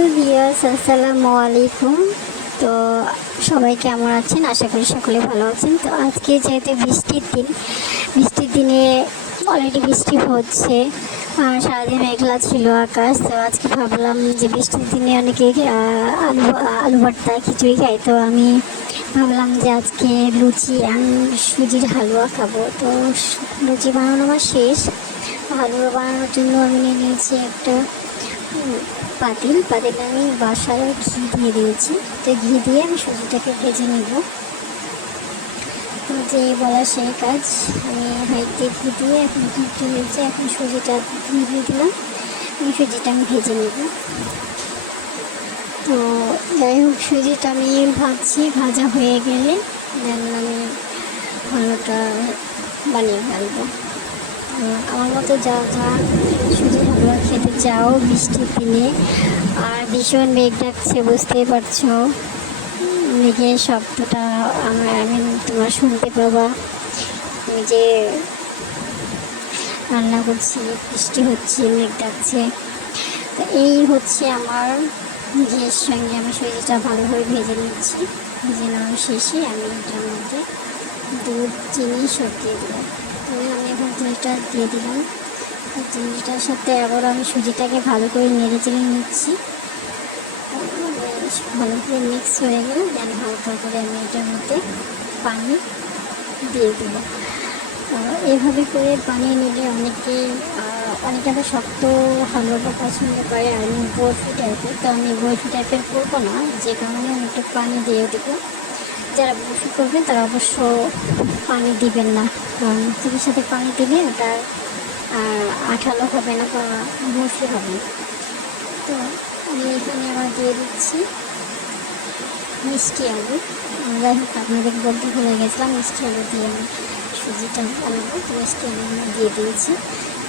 Hello viewers, আসসালামু আলাইকুম। তো সবাই কেমন আছেন? আশা করি সকলে ভালো আছেন। তো আজকে যেহেতু বৃষ্টির দিনে অলরেডি বৃষ্টি হচ্ছে, সারাদিন মেঘলা ছিল আকাশ। তো আজকে ভাবলাম যে বৃষ্টির দিনে অনেকে আলু ভর্তা খিচুড়ি খায়, তো আমি ভাবলাম যে আজকে লুচি আর সুজির হালুয়া খাবো। তো লুচি বানানো আমার শেষ। হালুয়া বানানোর জন্য আমি নিয়ে নিয়েছি একটা পাতিলে আমি বাসায় ঘি দিয়ে দিয়েছি। তো ঘি দিয়ে আমি সুজিটাকে ভেজে নিব। যে বলা সেই কাজ। আমি হাইতে ঘি দিয়ে এখন ঘিটা হয়েছে, এখন সুজিটা দিয়ে দিলাম। সুজিটা আমি ভেজে নেব। তো যাই হোক, সুজিটা আমি ভাজছি, ভাজা হয়ে গেলে দেন আমি ভালোটা বানিয়ে ফেলবো। আমার মতো যা সুজির হালুয়া খেতে চাও বৃষ্টির দিনে, আর ভীষণ মেঘ ডাকছে, বুঝতেই পারছো। মেঘের শব্দটা আমি তোমার শুনতে পাবা। আমি যে রান্না করছি, বৃষ্টি হচ্ছে, মেঘ ডাকছে। তো এই হচ্ছে আমার ঘিয়ের সঙ্গে আমি সুজিটা ভালোভাবে ভেজে নিচ্ছি। ভেজে নেওয়ার শেষে আমি এটার মধ্যে দুধ, চিনি সব দিয়ে দিলাম। তো আমি এখন চিনিটা দিয়ে দিলাম। চিনিটার সাথে আবার আমি সুজিটাকে ভালো করে নেড়ে চেড়ে নিচ্ছি। ভালো করে মিক্স হয়ে গেলে দেন হালকা করে আমি এটার মধ্যে পানি দিয়ে দেব। এভাবে করে বানিয়ে নিলে অনেকে আবার শক্ত হালুয়াটা পছন্দ করে, আর আমি বরফি টাইপের। তো আমি বরফি টাইপের করবো না, যে কারণে আমি একটু পানি দিয়ে দেবো। যারা বরফি করবেন তারা অবশ্য পানি দিবেন না, কারণ চিনির সাথে পানি দিলে ওটা আঠালো হবে না বা বরফি হবে না। তো আমি এখানে আবার দিয়ে দিচ্ছি মিষ্টি আলু। যাই হোক, আপনাদের বলতে ভুলে গেছিলাম, মিষ্টি আলু দিয়ে আমি সুজিটা বানাবো। তো মিষ্টি আলু আমি দিয়ে দিয়েছি।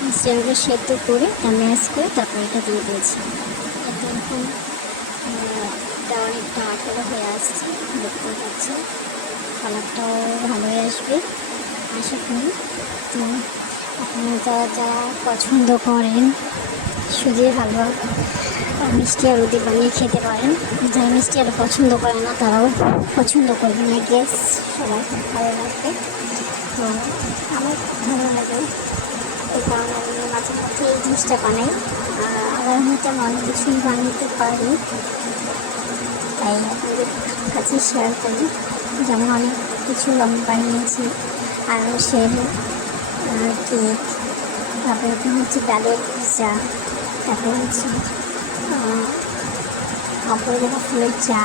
মিষ্টি আলুটা সেদ্ধ করে ম্যাশ করে তারপর এটা দিয়ে দিয়েছি। এটা এখন এটা অনেকটা আঠালো হয়ে আসছে, দেখতে পাচ্ছি। কালারটাও ভালো হয়ে আসবে আশা করি। তো আপনারা যারা পছন্দ করেন সুজির হালুয়া মিষ্টি আলু দিয়ে বানিয়ে খেতে পারেন। যারা মিষ্টি আলু পছন্দ করে না তারাও পছন্দ করবেন, আই গেস সবার খুব ভালো লাগবে। তো আমার ভালো লাগে, এই কারণে আমি মাঝে মধ্যে এই জিনিসটা বানাই। আবার হয়তো আমি অনেক কিছুই বানাতে পারি, তাই আপনাদের কাছে শেয়ার করি। যেমন অনেক কিছু আমি বানিয়েছি, আনারসের কেক, তারপরে হচ্ছে ডালের পিৎজা, তারপরে হচ্ছে ফুলের চা।